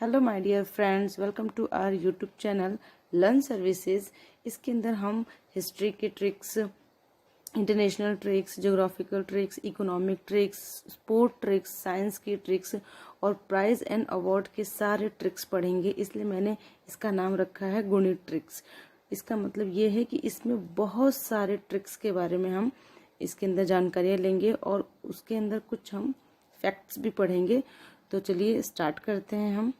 Hello my dear friends, welcome to our YouTube channel learn services. इसके अंदर हम history के tricks, international tricks, geographical tricks, economic tricks, sport tricks, science की tricks और prize and award के सारे tricks पढ़ेंगे। इसलिए मैंने इसका नाम रखा है गुणित ट्रिक्स। इसका मतलब ये है कि इसमें बहुत सारे ट्रिक्स के बारे में हम इसके अंदर जानकारियाँ लेंगे और उसके अंदर कुछ हम फैक्ट्स भी पढ़ेंगे। तो चलिए स्टार्ट करते हैं हम।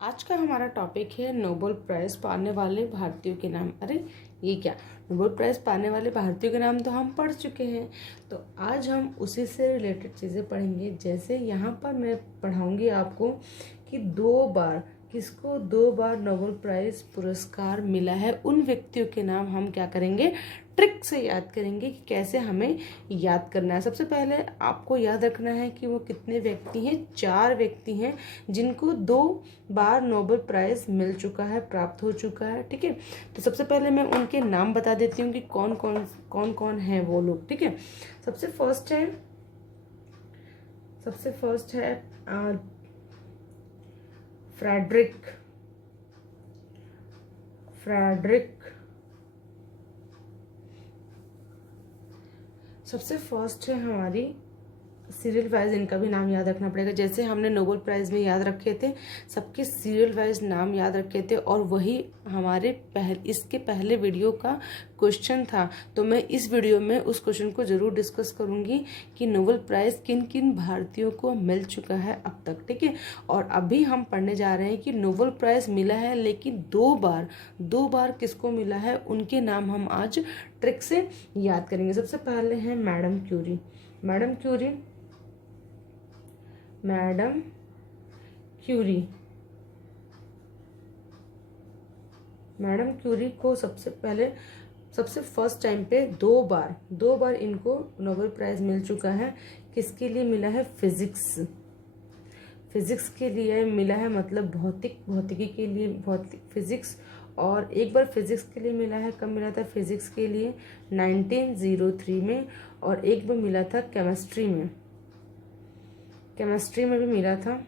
आज का हमारा टॉपिक है नोबेल प्राइज पाने वाले भारतीयों के नाम। अरे ये क्या, नोबेल प्राइज पाने वाले भारतीयों के नाम तो हम पढ़ चुके हैं। तो आज हम उसी से रिलेटेड चीज़ें पढ़ेंगे। जैसे यहाँ पर मैं पढ़ाऊंगी आपको कि किसको 2 बार नोबेल प्राइज पुरस्कार मिला है। उन व्यक्तियों के नाम हम क्या करेंगे, ट्रिक से याद करेंगे कि कैसे हमें याद करना है। सबसे पहले आपको याद रखना है कि वो कितने व्यक्ति हैं। 4 व्यक्ति हैं जिनको 2 बार नोबेल प्राइज मिल चुका है, प्राप्त हो चुका है। ठीक है, तो सबसे पहले मैं उनके नाम बता देती हूँ कि कौन कौन है वो लोग। ठीक है, सबसे फर्स्ट है फ्रेडरिक। सबसे फर्स्ट है हमारी सीरियल वाइज, इनका भी नाम याद रखना पड़ेगा। जैसे हमने नोबेल प्राइज में याद रखे थे, सबके सीरियल वाइज नाम याद रखे थे और वही हमारे इसके पहले वीडियो का क्वेश्चन था। तो मैं इस वीडियो में उस क्वेश्चन को जरूर डिस्कस करूंगी कि नोबेल प्राइज किन किन भारतीयों को मिल चुका है अब तक। ठीक है, और अभी हम पढ़ने जा रहे हैं कि नोबेल प्राइज मिला है लेकिन 2 बार किसको मिला है, उनके नाम हम आज ट्रिक से याद करेंगे। सबसे पहले है मैडम क्यूरी। मैडम क्यूरी को सबसे फर्स्ट टाइम पे 2 बार इनको नोबेल प्राइज मिल चुका है। किसके लिए मिला है, फिजिक्स के लिए मिला है, मतलब भौतिकी के लिए फिजिक्स। और एक बार फिजिक्स के लिए मिला है, कब मिला था फिजिक्स के लिए, 1903 में। और एक बार मिला था केमिस्ट्री में भी मिला था।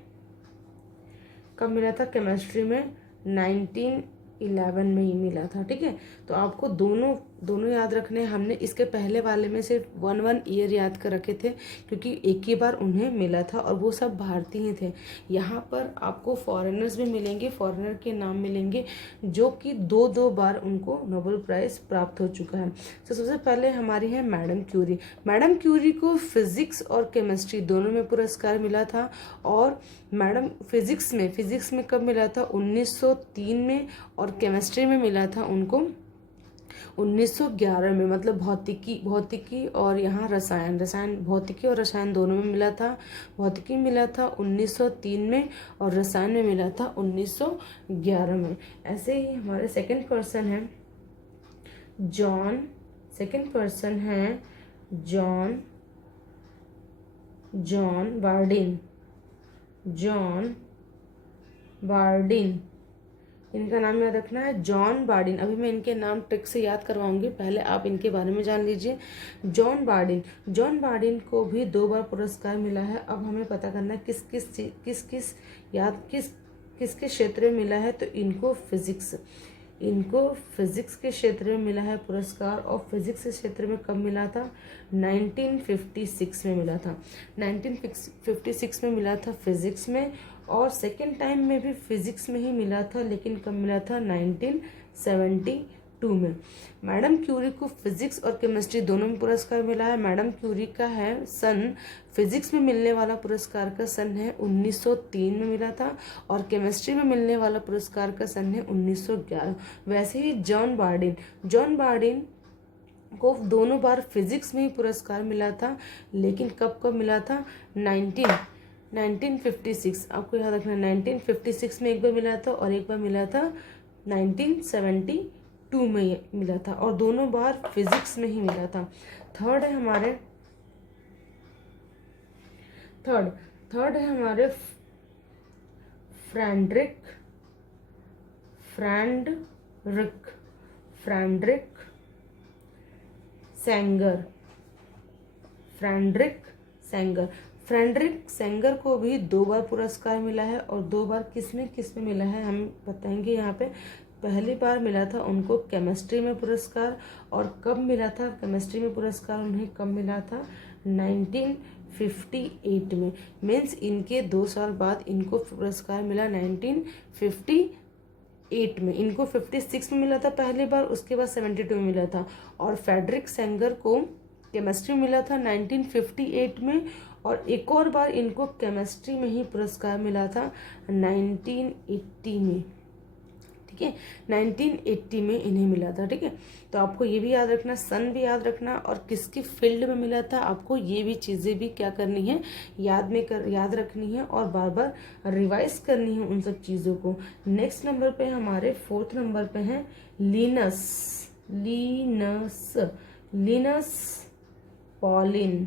कब मिला था, केमिस्ट्री में 1911 में ही मिला था। ठीक है, तो आपको दोनों याद रखने हैं। हमने इसके पहले वाले में सिर्फ 1 ईयर याद कर रखे थे क्योंकि एक ही बार उन्हें मिला था और वो सब भारतीय थे। यहाँ पर आपको फॉरेनर्स भी मिलेंगे, फॉरेनर के नाम मिलेंगे जो कि 2 बार उनको नोबेल प्राइज प्राप्त हो चुका है। तो सबसे पहले हमारी है मैडम क्यूरी को फिजिक्स और केमिस्ट्री दोनों में पुरस्कार मिला था। और मैडम फिजिक्स में कब मिला था, 1903 में। और केमिस्ट्री में मिला था उनको 1911 में। मतलब भौतिकी और यहाँ भौतिकी और रसायन दोनों में मिला था। भौतिकी मिला था 1903 में और रसायन में मिला था 1911 में। ऐसे ही हमारे सेकंड पर्सन है जॉन बार्डिन। इनका नाम याद रखना है, जॉन बार्डिन। अभी मैं इनके नाम ट्रिक से याद करवाऊंगी, पहले आप इनके बारे में जान लीजिए। जॉन बार्डिन को भी 2 बार पुरस्कार मिला है। अब हमें पता करना है किसके क्षेत्र में मिला है। तो इनको फिजिक्स के क्षेत्र में मिला है पुरस्कार। और फिजिक्स के क्षेत्र में कब मिला था, 1956 में मिला था। 1956 में मिला था फिजिक्स में। और सेकेंड टाइम में भी फिजिक्स में ही मिला था, लेकिन कब मिला था, 1972 में। मैडम क्यूरी को फिजिक्स और केमिस्ट्री दोनों में पुरस्कार मिला है। मैडम क्यूरी का है सन, फिजिक्स में मिलने वाला पुरस्कार का सन है 1903 में मिला था। और केमिस्ट्री में मिलने वाला पुरस्कार का सन है 1911। वैसे ही जॉन बार्डिन को 2 बार फिजिक्स में ही पुरस्कार मिला था, लेकिन कब मिला था, 1956। आपको याद रखना, 1956 में एक बार मिला था और एक बार मिला था 1972 में मिला था। और 2 बार फिजिक्स में ही मिला था। थर्ड है हमारे फ्रेडरिक सेंगर। फ्रेडरिक सेंगर को भी 2 बार पुरस्कार मिला है, और 2 बार किसमें मिला है हम बताएंगे यहाँ पे। पहली बार मिला था उनको केमिस्ट्री में पुरस्कार, और कब मिला था केमिस्ट्री में पुरस्कार उन्हें, कब मिला था, 1958 में। मीन्स इनके 2 साल बाद इनको पुरस्कार मिला 1958 में। इनको 56 में मिला था पहली बार, उसके बाद 72 में मिला था। और फ्रेडरिक सेंगर को केमिस्ट्री मिला था 1958 में, और एक और बार इनको केमिस्ट्री में ही पुरस्कार मिला था 1980 में। ठीक है, 1980 में इन्हें मिला था। ठीक है, तो आपको ये भी याद रखना, सन भी याद रखना, और किसकी फील्ड में मिला था, आपको ये भी चीज़ें भी क्या करनी है, याद रखनी है, और बार बार रिवाइज करनी है उन सब चीज़ों को। नेक्स्ट नंबर पे हमारे 4th नंबर पे है लिनस पॉलिंग।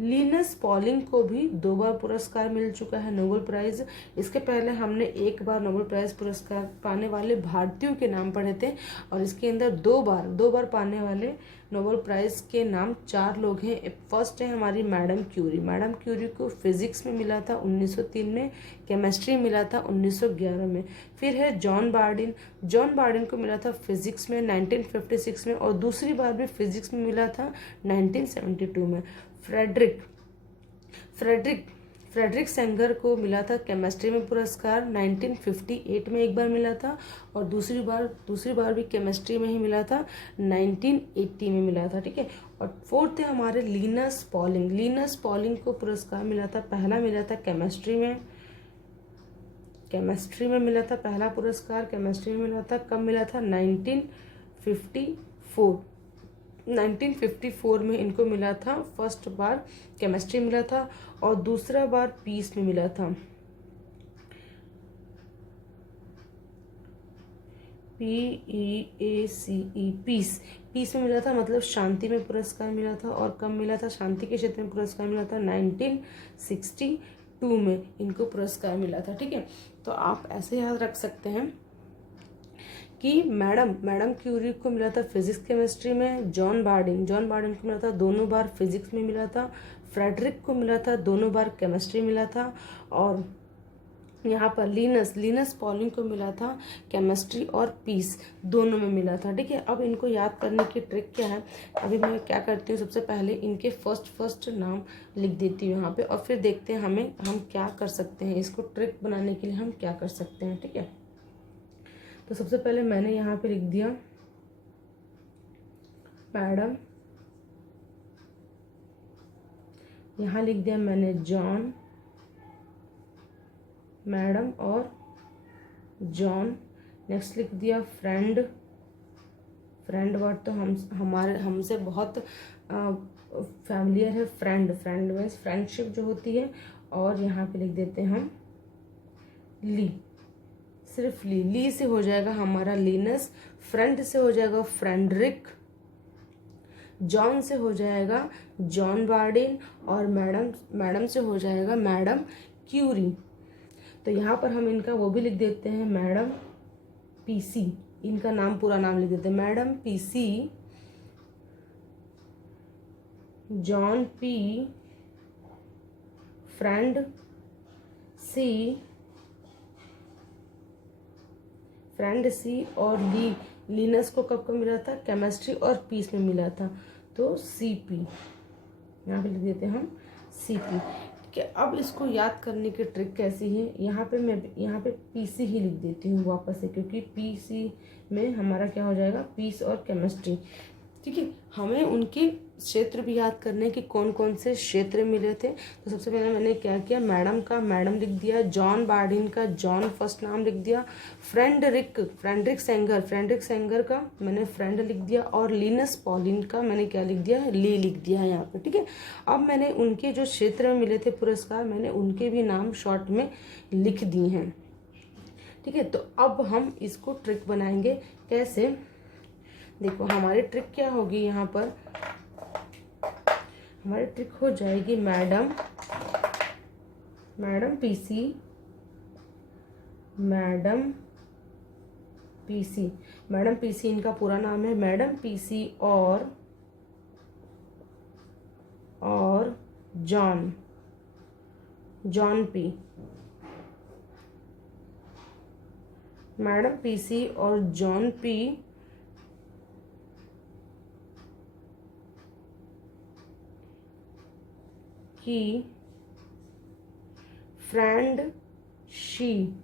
लिनस पॉलिंग को भी 2 बार पुरस्कार मिल चुका है नोबेल प्राइज। इसके पहले हमने 1 बार नोबेल प्राइज पुरस्कार पाने वाले भारतीयों के नाम पढ़े थे, और इसके अंदर 2 बार पाने वाले नोबेल प्राइज के नाम 4 लोग हैं। फर्स्ट है हमारी मैडम क्यूरी। मैडम क्यूरी को फिजिक्स में मिला था 1903 में, केमिस्ट्री मिला था 1911 में। फिर है जॉन बार्डिन को मिला था फिजिक्स में 1956 में, और दूसरी बार भी फिजिक्स में मिला था 1972 में। फ्रेडरिक सेंगर को मिला था केमिस्ट्री में पुरस्कार 1958 में एक बार मिला था, और दूसरी बार भी केमिस्ट्री में ही मिला था 1980 में मिला था। ठीक है, और 4th है हमारे लिनस पॉलिंग को पुरस्कार मिला था, पहला मिला था केमिस्ट्री में मिला था पहला पुरस्कार, केमिस्ट्री में मिला था। कब मिला था, 1954 में इनको मिला था। फर्स्ट बार केमिस्ट्री मिला था, और दूसरा बार पीस में मिला था, पीस में मिला था, मतलब शांति में पुरस्कार मिला था। और कब मिला था, शांति के क्षेत्र में पुरस्कार मिला था 1962 में इनको पुरस्कार मिला था। ठीक है, तो आप ऐसे याद रख सकते हैं कि मैडम क्यूरी को मिला था फिजिक्स केमिस्ट्री में, जॉन बार्डिन को मिला था 2 बार फिजिक्स में मिला था, फ्रेडरिक को मिला था 2 बार केमिस्ट्री मिला था, और यहाँ पर लिनस पॉलिंग को मिला था केमिस्ट्री और पीस दोनों में मिला था। ठीक है, अब इनको याद करने की ट्रिक क्या है, अभी मैं क्या करती हूँ, सबसे पहले इनके फर्स्ट नाम लिख देती हूँ यहाँ पे, और फिर देखते हैं हम क्या कर सकते हैं, इसको ट्रिक बनाने के लिए हम क्या कर सकते हैं। ठीक है, तो सबसे पहले मैंने यहाँ पे लिख दिया मैडम, यहाँ लिख दिया मैंने जॉन, मैडम और जॉन। नेक्स्ट लिख दिया फ्रेंड वर्ड तो हमसे बहुत फैमिलियर है, फ्रेंड मीन्स फ्रेंडशिप जो होती है। और यहाँ पे लिख देते हैं हम ली, सिर्फ ली से हो जाएगा हमारा लिनस, फ्रेंड से हो जाएगा फ्रेडरिक, जॉन से हो जाएगा जॉन बार्डिन, और मैडम से हो जाएगा मैडम क्यूरी। तो यहाँ पर हम इनका वो भी लिख देते हैं मैडम पीसी, इनका पूरा नाम लिख देते हैं madam PC, John P, friend C, और लिनस को कब मिला था, केमिस्ट्री और पीस में मिला था, तो सीपी, यहाँ पे लिख देते हैं हम सीपी। ठीक है, अब इसको याद करने की ट्रिक कैसी है, यहाँ पे पीसी ही लिख देती हूँ वापस से, क्योंकि पीसी में हमारा क्या हो जाएगा, पीस और केमिस्ट्री। ठीक है, हमें उनके क्षेत्र भी याद करने कि कौन कौन से क्षेत्र मिले थे। तो सबसे पहले मैंने क्या किया, मैडम लिख दिया, जॉन बार्डिन का जॉन फर्स्ट नाम लिख दिया, फ्रेडरिक सेंगर का मैंने फ्रेंड लिख दिया, और लिनस पॉलिन का मैंने क्या लिख दिया, ली लिख दिया है यहाँ पे। ठीक है, अब मैंने उनके जो क्षेत्र में मिले थे पुरस्कार, मैंने उनके भी नाम शॉर्ट में लिख दिए हैं। ठीक है, तो अब हम इसको ट्रिक बनाएंगे कैसे, देखो हमारी ट्रिक क्या होगी, यहाँ पर हमारी ट्रिक हो जाएगी मैडम पीसी, मैडम पीसी इनका पूरा नाम है, मैडम पीसी और जॉन पी। मैडम पीसी और जॉन पी की फ्रेंडशिप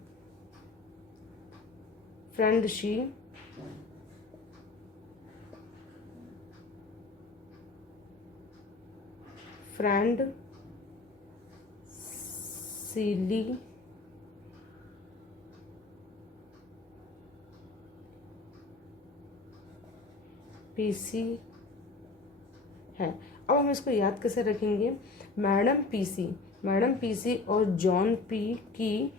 पीसी है। अब हम इसको याद कैसे रखेंगे? मैडम पीसी और जॉन पी की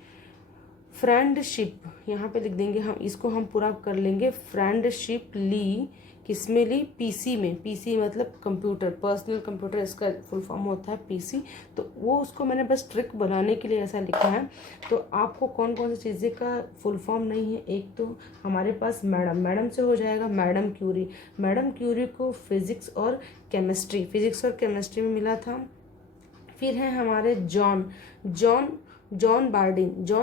फ्रेंडशिप, यहाँ पे लिख देंगे हम, इसको हम पूरा कर लेंगे। फ्रेंडशिप ली, किसमें ली? पीसी में। पीसी मतलब कंप्यूटर, पर्सनल कंप्यूटर, इसका फुल फॉर्म होता है पीसी। तो वो उसको मैंने बस ट्रिक बनाने के लिए ऐसा लिखा है। तो आपको कौन कौन सी चीज़ें का फुल फॉर्म नहीं है? एक तो हमारे पास मैडम से हो जाएगा मैडम क्यूरी को फिजिक्स और केमिस्ट्री में मिला था। फिर है हमारे जॉन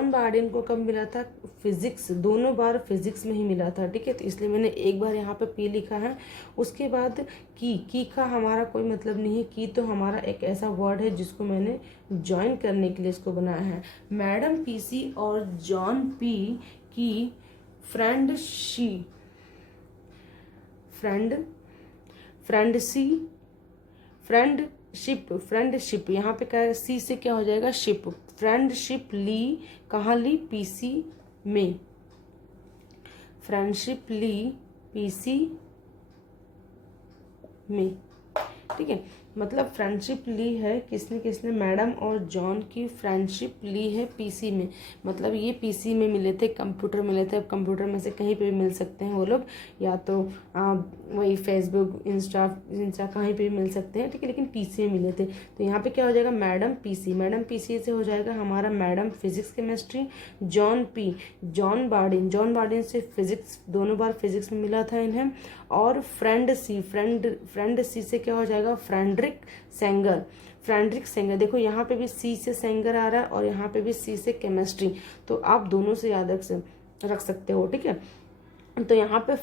बार्डिन को कब मिला था? फिजिक्स, दोनों बार फिजिक्स में ही मिला था, ठीक है। तो इसलिए मैंने एक बार यहाँ पे पी लिखा है। उसके बाद की का हमारा कोई मतलब नहीं है। की तो हमारा एक ऐसा वर्ड है जिसको मैंने ज्वाइन करने के लिए इसको बनाया है। मैडम पीसी और जॉन पी की फ्रेंडशिप, यहाँ पे क्या है? सी से क्या हो जाएगा? शिप। फ्रेंडशिप ली, कहाँ ली? पीसी में। फ्रेंडशिप ली पीसी में, ठीक है। मतलब फ्रेंडशिप ली है किसने? मैडम और जॉन की फ्रेंडशिप ली है पीसी में। मतलब ये पीसी में मिले थे, कंप्यूटर मिले थे। अब कंप्यूटर में से कहीं पे भी मिल सकते हैं वो लोग, या तो वही फेसबुक, इंस्टा कहीं पे भी मिल सकते हैं, ठीक है। लेकिन पीसी में मिले थे। तो यहाँ पे क्या हो जाएगा? मैडम पीसी से हो जाएगा हमारा madam physics chemistry. John Bardeen से फिजिक्स, दोनों बार फिजिक्स में मिला था इन्हें। और फ्रेंड सी से क्या हो जाएगा? Frederick Sanger. देखो यहाँ पे भी सी से सेंगर आ रहा है और यहाँ पे भी सी से केमिस्ट्री। तो आप दोनों से याद रख सकते हो, ठीक है। तो यहाँ पे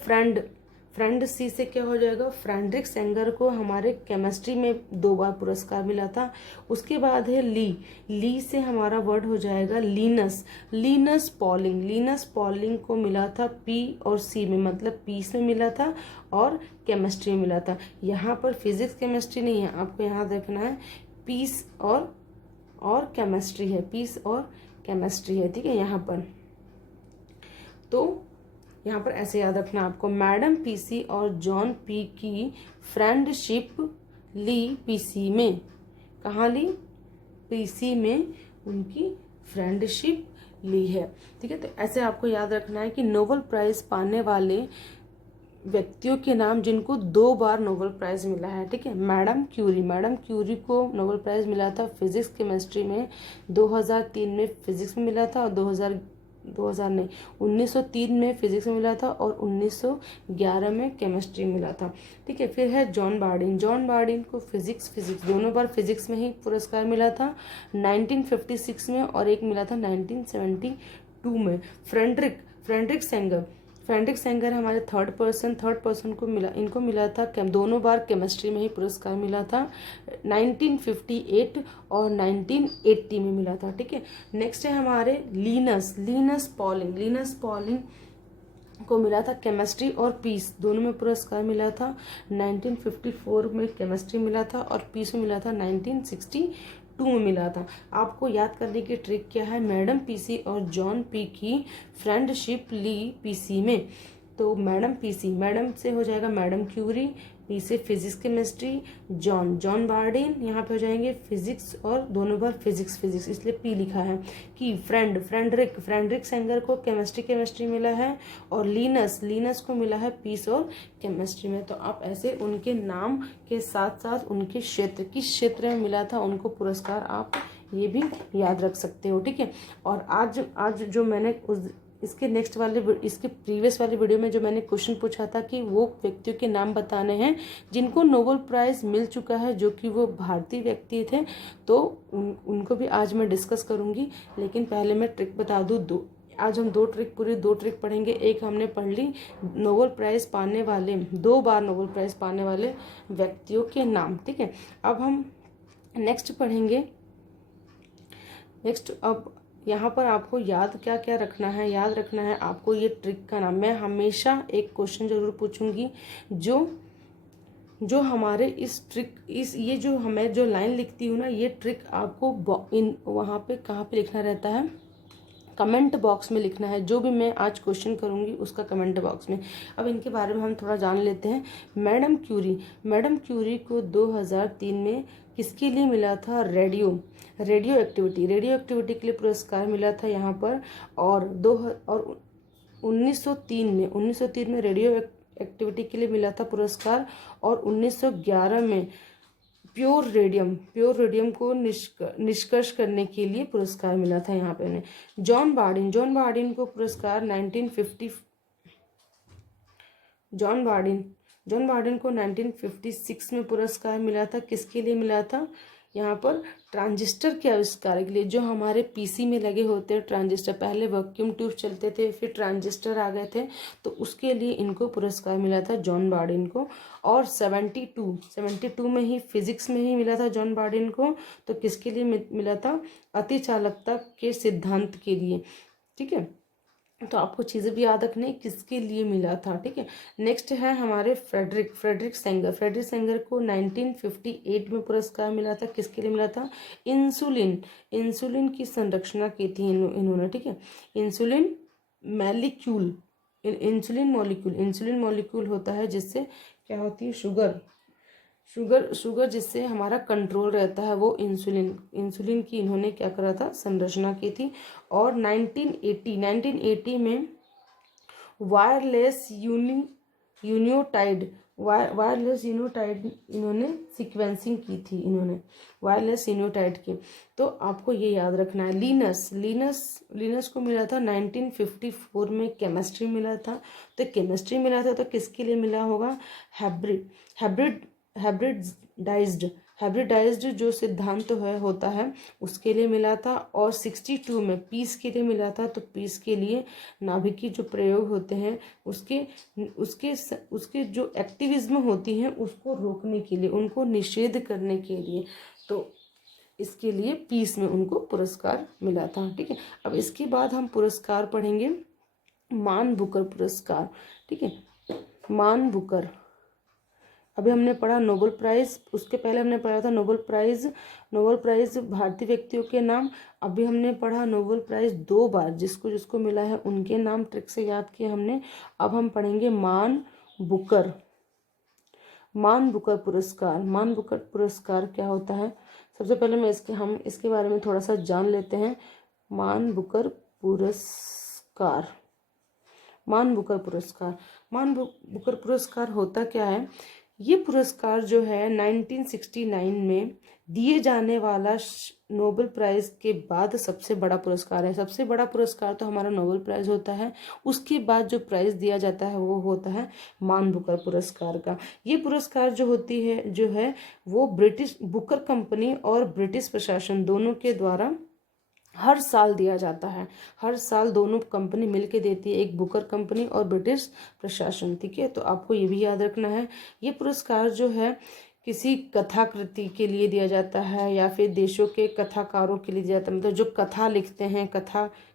फ्रेंड सी से क्या हो जाएगा? फ्रेडरिक सेंगर को हमारे केमिस्ट्री में 2 बार पुरस्कार मिला था। उसके बाद है ली से हमारा वर्ड हो जाएगा लीनस पॉलिंग को मिला था पी और सी में, मतलब पीस में मिला था और केमिस्ट्री में मिला था। यहाँ पर फिजिक्स केमिस्ट्री नहीं है, आपको याद रखना है पीस और केमिस्ट्री है, ठीक है। यहाँ पर तो यहाँ पर ऐसे याद रखना आपको, मैडम पीसी और जॉन पी की फ्रेंडशिप ली पीसी में। कहाँ ली? पीसी में उनकी फ्रेंडशिप ली है, ठीक है। तो ऐसे आपको याद रखना है कि नोबेल प्राइज पाने वाले व्यक्तियों के नाम जिनको 2 बार नोबेल प्राइज मिला है, ठीक है। मैडम क्यूरी को नोबेल प्राइज मिला था फिजिक्स केमिस्ट्री में। 2003 में फिजिक्स में मिला था और 1903 में फिजिक्स में मिला था और 1911 में केमिस्ट्री में मिला था, ठीक है। फिर है जॉन बार्डिन को फिजिक्स दोनों बार फिजिक्स में ही पुरस्कार मिला था, 1956 में और एक मिला था 1972 में। फ्रेडरिक सेंगर हमारे थर्ड पर्सन को मिला, इनको मिला था दोनों बार केमिस्ट्री में ही पुरस्कार मिला था, 1958 और 1980 में मिला था, ठीक है। नेक्स्ट है हमारे लीनस पॉलिंग को मिला था केमिस्ट्री और पीस दोनों में पुरस्कार मिला था। 1954 में केमिस्ट्री मिला था और पीस में मिला था 1962 में मिला था। आपको याद करने की ट्रिक क्या है? मैडम पीसी और जॉन पी की फ्रेंडशिप ली पीसी में। तो मैडम से हो जाएगा मैडम क्यूरी, पी से फिजिक्स केमिस्ट्री, जॉन बार्डिन यहाँ पे हो जाएंगे फिजिक्स और दोनों बार फिजिक्स इसलिए पी लिखा है। कि फ्रेडरिक सेंगर को केमिस्ट्री मिला है और लीनस को मिला है पीस और केमिस्ट्री में। तो आप ऐसे उनके नाम के साथ साथ उनके किस क्षेत्र में मिला था उनको पुरस्कार आप ये भी याद रख सकते हो, ठीक है। और आज जो मैंने इसके इसके प्रीवियस वाले वीडियो में जो मैंने क्वेश्चन पूछा था कि वो व्यक्तियों के नाम बताने हैं जिनको नोबेल प्राइज़ मिल चुका है, जो कि वो भारतीय व्यक्ति थे, तो उनको भी आज मैं डिस्कस करूँगी। लेकिन पहले मैं ट्रिक बता दूँ। आज हम पूरी दो ट्रिक पढ़ेंगे। एक हमने पढ़ ली नोबेल प्राइज़ पाने वाले, 2 बार नोबेल प्राइज़ पाने वाले व्यक्तियों के नाम, ठीक है। अब हम नेक्स्ट पढ़ेंगे। अब यहाँ पर आपको याद क्या क्या रखना है, याद रखना है आपको ये ट्रिक का नाम। मैं हमेशा एक क्वेश्चन जरूर पूछूंगी जो हमारे इस ट्रिक ये जो हमें जो लाइन लिखती हूँ ना, ये ट्रिक आपको वहाँ पे कहाँ पे लिखना रहता है, कमेंट बॉक्स में लिखना है। जो भी मैं आज क्वेश्चन करूंगी उसका कमेंट बॉक्स में। अब इनके बारे में हम थोड़ा जान लेते हैं। मैडम क्यूरी को 2003 में किसके लिए मिला था? रेडियो एक्टिविटी के लिए पुरस्कार मिला था यहाँ पर। और 1903 में रेडियो एक्टिविटी के लिए मिला था पुरस्कार। और 1911 में प्योर रेडियम को निष्कर्ष करने के लिए पुरस्कार मिला था यहाँ पे उन्हें। जॉन बार्डिन को पुरस्कार 1956 में पुरस्कार मिला था। किसके लिए मिला था? यहाँ पर ट्रांजिस्टर के आविष्कार के लिए। जो हमारे पीसी में लगे होते हैं ट्रांजिस्टर, पहले वैक्यूम ट्यूब चलते थे, फिर ट्रांजिस्टर आ गए थे, तो उसके लिए इनको पुरस्कार मिला था जॉन बार्डिन को। और 72 में ही फिजिक्स में ही मिला था जॉन बार्डिन को। तो किसके लिए मिला था? अतिचालकता के सिद्धांत के लिए, ठीक है। तो आपको चीज़ें भी याद रखनी किसके लिए मिला था, ठीक है। नेक्स्ट है हमारे फ्रेडरिक सेंगर को 1958 में पुरस्कार मिला था। किसके लिए मिला था? इंसुलिन की संरचना की थी इन्होंने, ठीक है। इंसुलिन मॉलिक्यूल होता है जिससे क्या होती है? शुगर जिससे हमारा कंट्रोल रहता है, वो इंसुलिन की इन्होंने क्या करा था? संरचना की थी। और 1980 में वायरलेस यूनियोटाइड इन्होंने सीक्वेंसिंग की थी, वायरलेस यूनियोटाइड की। तो आपको ये याद रखना है। लीनस को मिला था 1954 में, केमिस्ट्री मिला था। तो केमिस्ट्री मिला था तो किसके लिए मिला होगा? हाइब्रिडाइज्ड जो सिद्धांत होता है उसके लिए मिला था। और 62 में पीस के लिए मिला था। तो पीस के लिए नाभिकीय जो प्रयोग होते हैं उसके जो एक्टिविज्म होती हैं उसको रोकने के लिए, उनको निषेध करने के लिए, तो इसके लिए पीस में उनको पुरस्कार मिला था, ठीक है। अब इसके बाद हम पुरस्कार पढ़ेंगे मान बुकर पुरस्कार, ठीक है। मान बुकर, अभी हमने पढ़ा नोबेल प्राइज़, उसके पहले हमने पढ़ा था नोबेल प्राइज़ भारतीय व्यक्तियों के नाम। अभी हमने पढ़ा नोबेल प्राइज़ 2 बार जिसको मिला है उनके नाम ट्रिक से याद किए हमने। अब हम पढ़ेंगे मान बुकर पुरस्कार क्या होता है? सबसे पहले हम इसके बारे में थोड़ा सा जान लेते हैं। मान बुकर पुरस्कार होता क्या है? ये पुरस्कार जो है 1969 में दिए जाने वाला नोबेल प्राइज़ के बाद सबसे बड़ा पुरस्कार है। सबसे बड़ा पुरस्कार तो हमारा नोबेल प्राइज़ होता है, उसके बाद जो प्राइज़ दिया जाता है वो होता है मान बुकर पुरस्कार का। ये पुरस्कार जो है वो ब्रिटिश बुकर कंपनी और ब्रिटिश प्रशासन दोनों के द्वारा हर साल दिया जाता है। हर साल दोनों कंपनी मिलके देती है, एक बुकर कंपनी और ब्रिटिश प्रशासन, ठीक है। तो आपको ये भी याद रखना है। ये पुरस्कार जो है किसी कथाकृति के लिए दिया जाता है या फिर देशों के कथाकारों के लिए दिया जाता है। मतलब जो कथा लिखते हैं,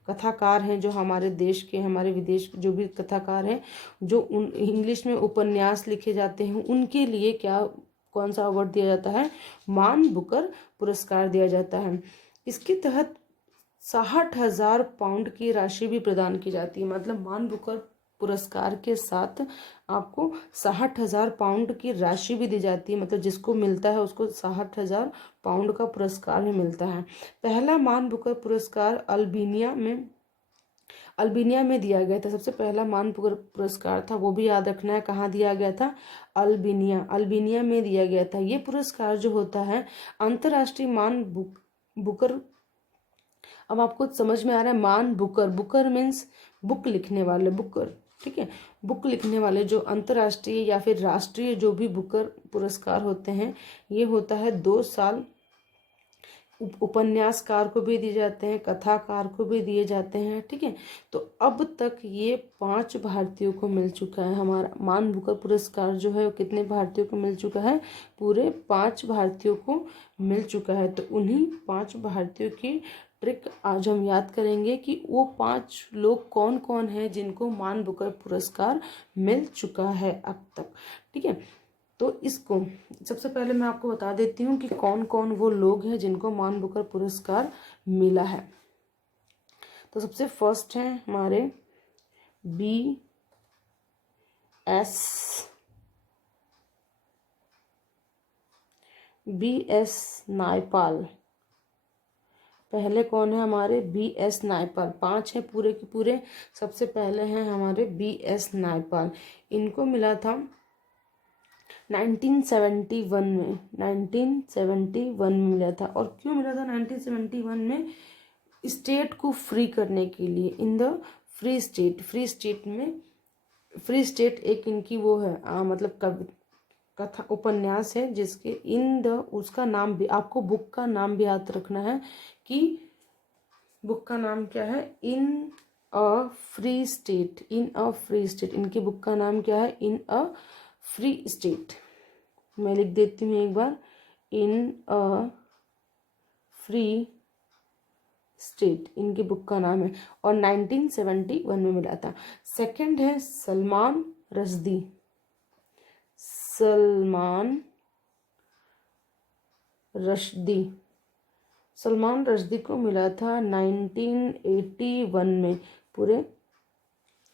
कथाकार हैं, जो हमारे देश के, हमारे विदेश जो भी कथाकार हैं, जो इंग्लिश में उपन्यास लिखे जाते हैं, उनके लिए कौन सा अवार्ड दिया जाता है? मान बुकर पुरस्कार दिया जाता है। इसके तहत 60,000 पाउंड की राशि भी प्रदान की जाती है। मतलब मान बुकर पुरस्कार के साथ आपको 60,000 पाउंड की राशि भी दी जाती है। मतलब जिसको मिलता है उसको 60,000 पाउंड का पुरस्कार भी मिलता है। पहला मान बुकर पुरस्कार अल्बानिया में दिया गया था। सबसे पहला मान बुकर पुरस्कार था, वो भी याद रखना है, कहाँ दिया गया था? अल्बानिया में दिया गया था। ये पुरस्कार जो होता है अंतर्राष्ट्रीय मान बुकर अब आपको समझ में आ रहा है, मान बुकर, बुकर मीन्स बुक लिखने वाले, बुकर, ठीक है। बुक लिखने वाले जो अंतर्राष्ट्रीय या फिर राष्ट्रीय जो भी बुकर पुरस्कार होते हैं, ये होता है 2 साल। उपन्यासकार को भी दिए जाते हैं, कथाकार को भी दिए जाते हैं, ठीक है। तो अब तक ये 5 भारतीयों को मिल चुका है। हमारा मान बुकर पुरस्कार जो है वो कितने भारतीयों को मिल चुका है? पूरे 5 भारतीयों को मिल चुका है। तो उन्हीं 5 भारतीयों की ट्रिक आज हम याद करेंगे कि वो 5 लोग कौन कौन हैं जिनको मान बुकर पुरस्कार मिल चुका है अब तक, ठीक है। तो इसको सबसे पहले मैं आपको बता देती हूँ कि कौन कौन वो लोग हैं जिनको मान बुकर पुरस्कार मिला है। तो सबसे फर्स्ट हैं हमारे बी एस नायपाल। पहले कौन है हमारे? B S Naipal. 5 हैं पूरे के पूरे। सबसे पहले हैं हमारे बी एस नायपाल। इनको मिला था 1971 में, 1971 में मिला था। और क्यों मिला था 1971 में? स्टेट को फ्री करने के लिए, in the free state. Free state में, फ्री स्टेट एक इनकी वो है मतलब कथा उपन्यास है जिसके इन द, उसका नाम भी आपको, बुक का नाम भी याद रखना है कि बुक का नाम क्या है? In a free state, in a free state. इनकी बुक का नाम क्या है? In a free state. मैं लिख देती हूँ एक बार, इन अ फ्री स्टेट इनकी बुक का नाम है। और 1971 में मिला था। सेकंड है सलमान रश्दी। सलमान रश्दी, सलमान रश्दी को मिला था 1981 में। पूरे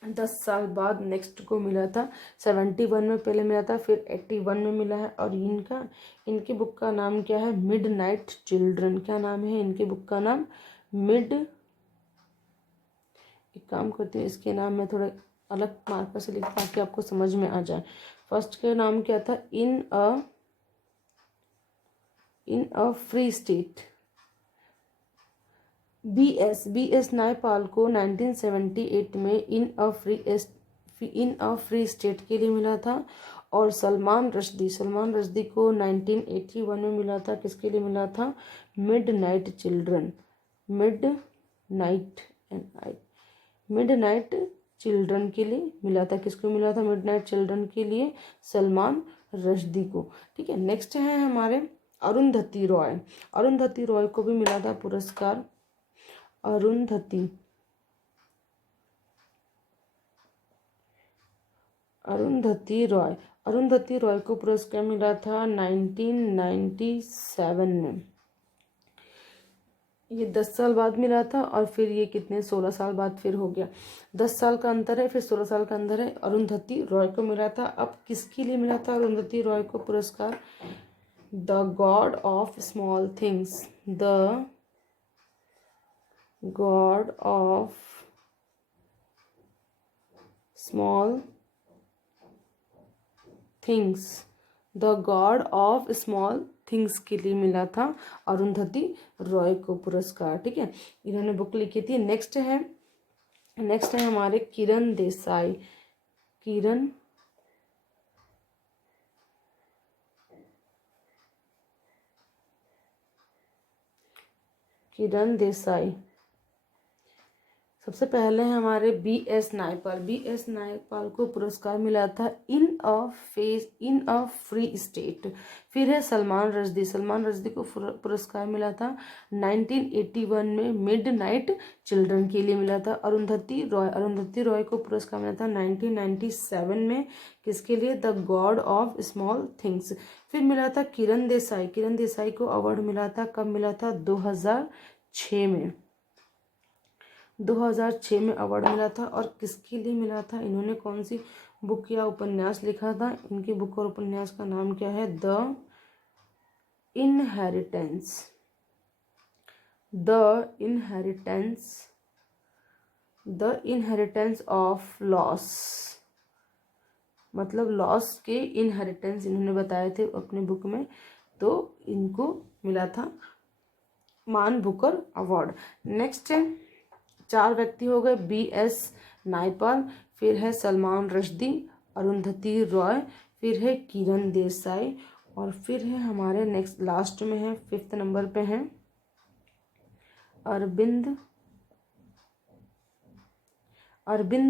10 साल बाद नेक्स्ट को मिला था। 71 में पहले मिला था, फिर 81 में मिला है। और इनकी बुक का नाम क्या है? Mid night children. क्या नाम है इनकी बुक का नाम? एक काम करती हूँ, इसके नाम में थोड़ा अलग मार्कर से लिख ताकि आपको समझ में आ जाए। फर्स्ट का नाम क्या था? In a free state. B S Naipaul को 1978 में इन अ फ्री स्टेट के लिए मिला था। और सलमान रश्दी को 1981 में मिला था। किसके लिए मिला था? Mid night children. Mid night children के लिए मिला था। किसको मिला था मिड नाइट चिल्ड्रन के लिए? सलमान रश्दी को, ठीक है। नेक्स्ट है हमारे अरुंधति रॉय। अरुंधति रॉय को भी मिला था पुरस्कार। अरुंधति रॉय को पुरस्कार मिला था 1997 में। ये 10 साल बाद मिला था। और फिर ये कितने 16 साल बाद फिर हो गया। 10 साल का अंतर है, फिर 16 साल का अंतर है। अरुंधति रॉय को मिला था। अब किसके लिए मिला था अरुंधति रॉय को पुरस्कार? The God of small things. The God of small things. The God of small things के लिए मिला था अरुंधति रॉय को पुरस्कार, ठीक है। इन्होंने बुक लिखी थी। नेक्स्ट है हमारे किरण देसाई। किरण देसाई। सबसे पहले हैं हमारे बी एस नायपाल को पुरस्कार मिला था इन अ फ्री स्टेट। फिर है सलमान रश्दी को पुरस्कार मिला था 1981 में मिड नाइट चिल्ड्रन के लिए मिला था। अरुंधति रॉय को पुरस्कार मिला था 1997 में। किसके लिए? The God of small things. फिर मिला था किरण देसाई को अवार्ड मिला था। कब मिला था? 2006 में। 2006 में अवार्ड मिला था। और किसके लिए मिला था? इन्होंने कौन सी बुक या उपन्यास लिखा था? इनकी बुक और उपन्यास का नाम क्या है? The inheritance of loss. मतलब लॉस के इनहेरिटेंस इन्होंने बताए थे अपने बुक में। तो इनको मिला था मान बुकर अवार्ड। नेक्स्ट है, 4 व्यक्ति हो गए, BS नायपाल, फिर है सलमान रश्दी, अरुंधति रॉय, फिर है किरण देसाई, और फिर है हमारे नेक्स्ट लास्ट में है 5th नंबर पे है अरविंद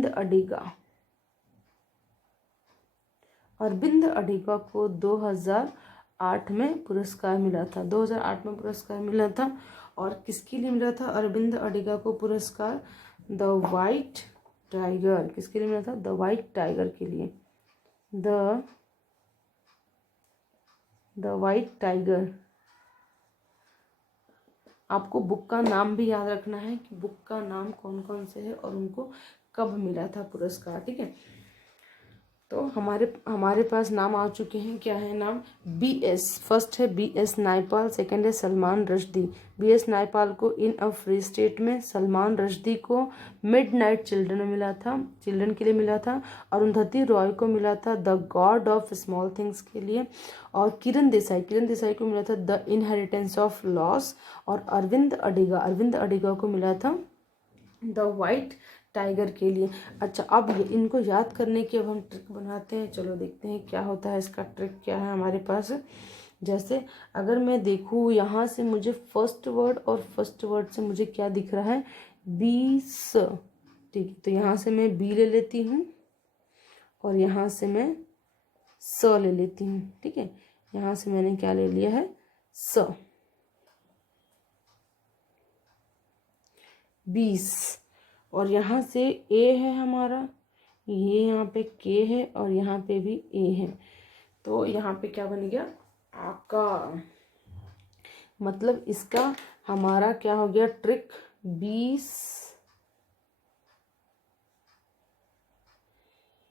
अडिगा। अरविंद अडिगा को 2008 में पुरस्कार मिला था, 2008 में पुरस्कार मिला था। और किसके लिए मिला था अरविंद अडिगा को पुरस्कार? The white tiger. किसके लिए मिला था? द वाइट टाइगर के लिए। The white tiger. आपको बुक का नाम भी याद रखना है कि बुक का नाम कौन कौन से है और उनको कब मिला था पुरस्कार, ठीक है। तो हमारे पास नाम आ चुके हैं। क्या है नाम? BS। फर्स्ट है BS नायपाल, सेकंड है सलमान रश्दी। BS नायपाल को इन अ फ्री स्टेट में, सलमान रश्दी को मिडनाइट चिल्ड्रन में मिला था, चिल्ड्रन के लिए मिला था। अरुंधति रॉय को मिला था the God of small things के लिए। और किरण देसाई को मिला था द इनहेरिटेंस ऑफ लॉस। और अरविंद अडिगा को मिला था द वाइट टाइगर के लिए। अच्छा, अब इनको याद करने की अब हम ट्रिक बनाते हैं। चलो देखते हैं क्या होता है, इसका ट्रिक क्या है हमारे पास। जैसे अगर मैं देखूँ यहाँ से मुझे फर्स्ट वर्ड और फर्स्ट वर्ड से मुझे क्या दिख रहा है? 20। ठीक है, तो यहाँ से मैं बी ले लेती हूँ और यहाँ से मैं स ले लेती हूँ। ठीक है, यहाँ से मैंने क्या ले लिया है? स। 20। और यहाँ से ए है हमारा, ये यहाँ पे के है और यहाँ पे भी ए है, तो यहाँ पे क्या बन गया? आका। मतलब इसका हमारा क्या हो गया ट्रिक?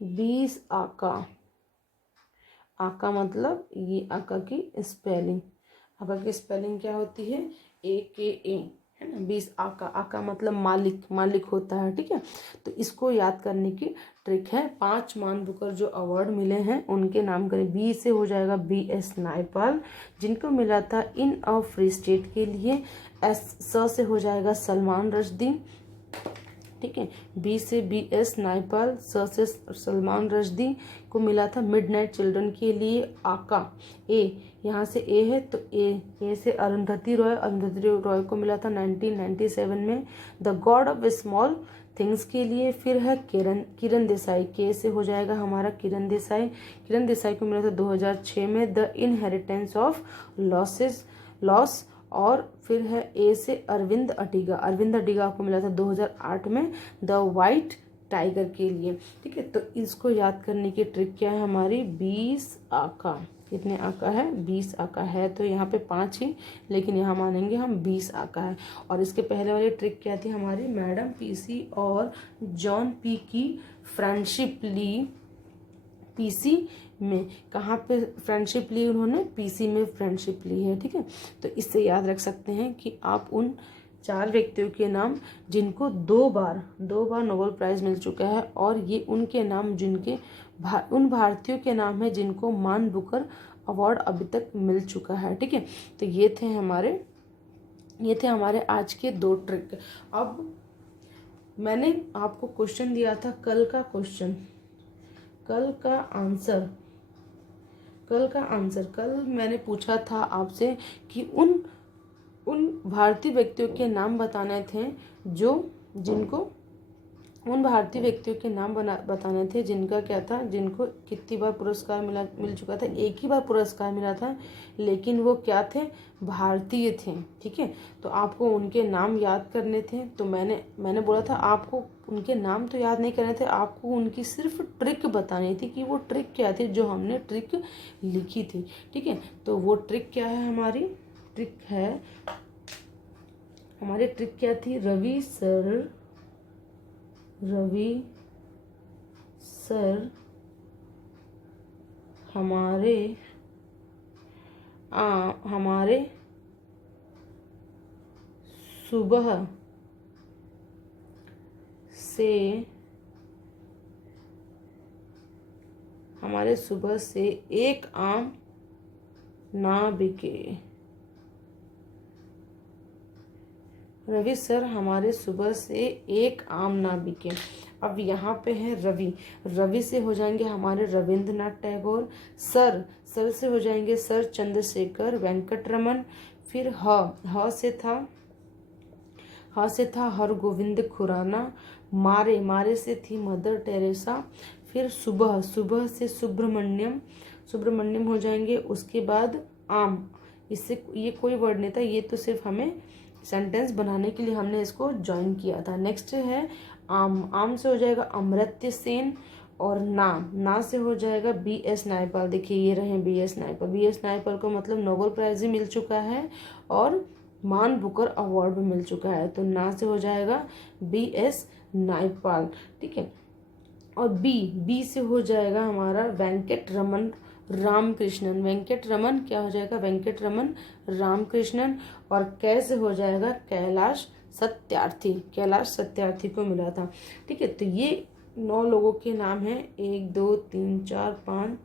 20 आका। आका मतलब ये आका की स्पेलिंग। आका की स्पेलिंग क्या होती है? AKA, है ना। 20 आका। आका मतलब मालिक होता है, ठीक है। तो इसको याद करने की ट्रिक है। 5 मान बुकर जो अवार्ड मिले हैं उनके नाम करें। बी से हो जाएगा BS नायपाल, जिनको मिला था इन अ फ्री स्टेट के लिए। स से हो जाएगा सलमान रश्दी, ठीक है। बी से BS नायपाल, स से सलमान रश्दी को मिला था मिडनाइट चिल्ड्रन के लिए आका। ए, यहाँ से ए है तो ए से अरुंधति रॉय को मिला था 1997 में the God of small things के लिए। फिर है किरण देसाई, के से हो जाएगा हमारा किरण देसाई को मिला था 2006 में द इनहेरिटेंस ऑफ लॉस। और फिर है ए से अरविंद अडिगा को मिला था 2008 में द वाइट टाइगर के लिए, ठीक है। तो इसको याद करने की ट्रिक क्या है हमारी? 20 आका। कितने आका है? 20 आका है, तो यहाँ पे 5 ही, लेकिन यहाँ मानेंगे हम 20 आका है। और इसके पहले वाली ट्रिक क्या थी हमारी? मैडम PC और जॉन P की फ्रेंडशिप ली PC में। कहाँ पे फ्रेंडशिप ली उन्होंने? PC में फ्रेंडशिप ली है, ठीक है। तो इससे याद रख सकते हैं कि आप उन 4 व्यक्तियों के नाम जिनको 2 बार नोबेल प्राइज मिल चुका है, और ये उनके नाम जिनके उन भारतीयों के नाम है जिनको मान बुकर अवार्ड अभी तक मिल चुका है, ठीक है। तो ये थे हमारे आज के 2 ट्रिक। अब मैंने आपको क्वेश्चन दिया था, कल का आंसर कल मैंने पूछा था आपसे कि उन भारतीय व्यक्तियों के नाम बताने थे बताने थे जिनका क्या था, जिनको कितनी बार पुरस्कार मिल चुका था। एक ही बार पुरस्कार मिला था, लेकिन वो क्या थे? भारतीय थे, ठीक है। तो आपको उनके नाम याद करने थे। तो मैंने बोला था आपको उनके नाम तो याद नहीं करने थे, आपको उनकी सिर्फ ट्रिक बतानी थी कि वो ट्रिक क्या थी जो हमने ट्रिक लिखी थी, ठीक है। तो वो ट्रिक क्या है? हमारी ट्रिक क्या थी? रवि सर हमारे सुबह से एक आम ना बिके। रवि सर हमारे सुबह से एक आम ना बिके। अब यहाँ पे है रवि, रवि से हो जाएंगे हमारे रविंद्रनाथ टैगोर। सर, सर से हो जाएंगे सर चंद्रशेखर वेंकट रमन। फिर ह से था हरगोविंद खुराना। मारे, मारे से थी मदर टेरेसा। फिर सुबह, सुबह से सुब्रमण्यम, सुब्रमण्यम हो जाएंगे। उसके बाद आम, इससे ये कोई वर्ड नहीं था, ये तो सिर्फ हमें सेंटेंस बनाने के लिए हमने इसको ज्वाइन किया था। नेक्स्ट है आम, आम से हो जाएगा अमर्त्य सेन। और ना से हो जाएगा BS नायपाल। देखिए ये रहे BS नायपाल। BS नायपाल को मतलब नोबेल प्राइज भी मिल चुका है और मान बुकर अवार्ड भी मिल चुका है। तो ना से हो जाएगा BS नायपाल, ठीक है। और बी से हो जाएगा हमारा वेंकट रमन रामकृष्णन। वेंकट रमन क्या हो जाएगा, वेंकट रमन रामकृष्णन। और कैसे हो जाएगा कैलाश सत्यार्थी, कैलाश सत्यार्थी को मिला था, ठीक है। तो ये 9 लोगों के नाम हैं, 1 2 3 4 5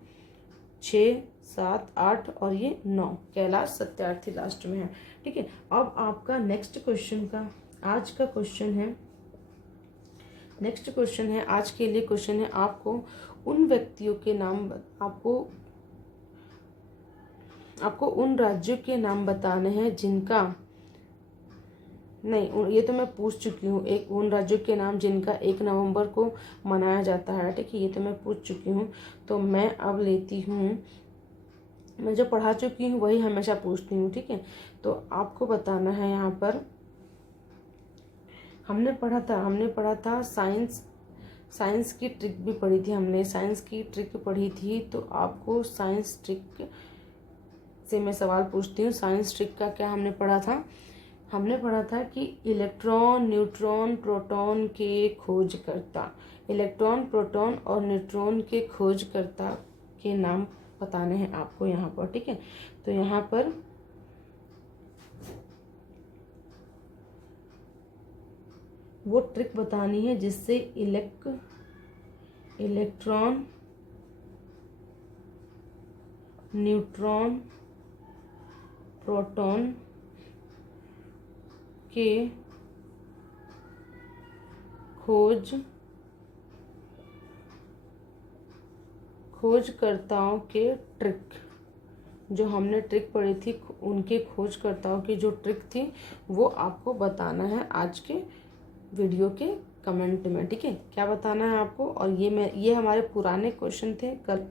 6 7 8 और ये 9, कैलाश सत्यार्थी लास्ट में है, ठीक है। अब आपका नेक्स्ट क्वेश्चन का आज का क्वेश्चन है, नेक्स्ट क्वेश्चन है आज के लिए क्वेश्चन है आपको उन व्यक्तियों के नाम, आपको उन राज्यों के नाम बताने हैं जिनका, नहीं ये तो मैं पूछ चुकी हूँ, एक उन राज्यों के नाम जिनका 1 नवंबर को मनाया जाता है, ठीक है। ये तो मैं पूछ चुकी हूँ। तो मैं अब लेती हूँ, मैं जो पढ़ा चुकी हूँ वही हमेशा पूछती हूँ, ठीक है। तो आपको बताना है यहाँ पर, हमने पढ़ा था साइंस की ट्रिक भी पढ़ी थी हमने, साइंस की ट्रिक पढ़ी थी। तो आपको साइंस ट्रिक से मैं सवाल पूछती हूँ। साइंस ट्रिक का क्या हमने पढ़ा था, हमने पढ़ा था कि इलेक्ट्रॉन, न्यूट्रॉन, प्रोटॉन के खोजकर्ता, इलेक्ट्रॉन, प्रोटॉन और न्यूट्रॉन के खोजकर्ता के नाम बताने हैं आपको यहाँ पर, ठीक है। तो यहाँ पर वो ट्रिक बतानी है जिससे इलेक्ट्रॉन, न्यूट्रॉन, प्रोटॉन के खोजकर्ताओं के ट्रिक, जो हमने ट्रिक पढ़ी थी उनके खोजकर्ताओं की जो ट्रिक थी वो आपको बताना है आज के वीडियो के कमेंट में, ठीक है। क्या बताना है आपको, और ये हमारे पुराने क्वेश्चन थे, कल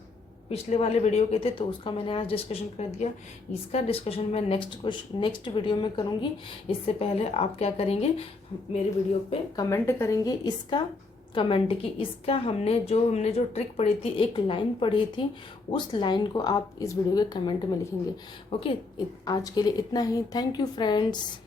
पिछले वाले वीडियो के थे, तो उसका मैंने आज डिस्कशन कर दिया। इसका डिस्कशन मैं नेक्स्ट वीडियो में करूँगी। इससे पहले आप क्या करेंगे, मेरे वीडियो पे कमेंट करेंगे इसका, कमेंट की इसका हमने जो ट्रिक पढ़ी थी, एक लाइन पढ़ी थी, उस लाइन को आप इस वीडियो के कमेंट में लिखेंगे। ओके, आज के लिए इतना ही। Thank you friends.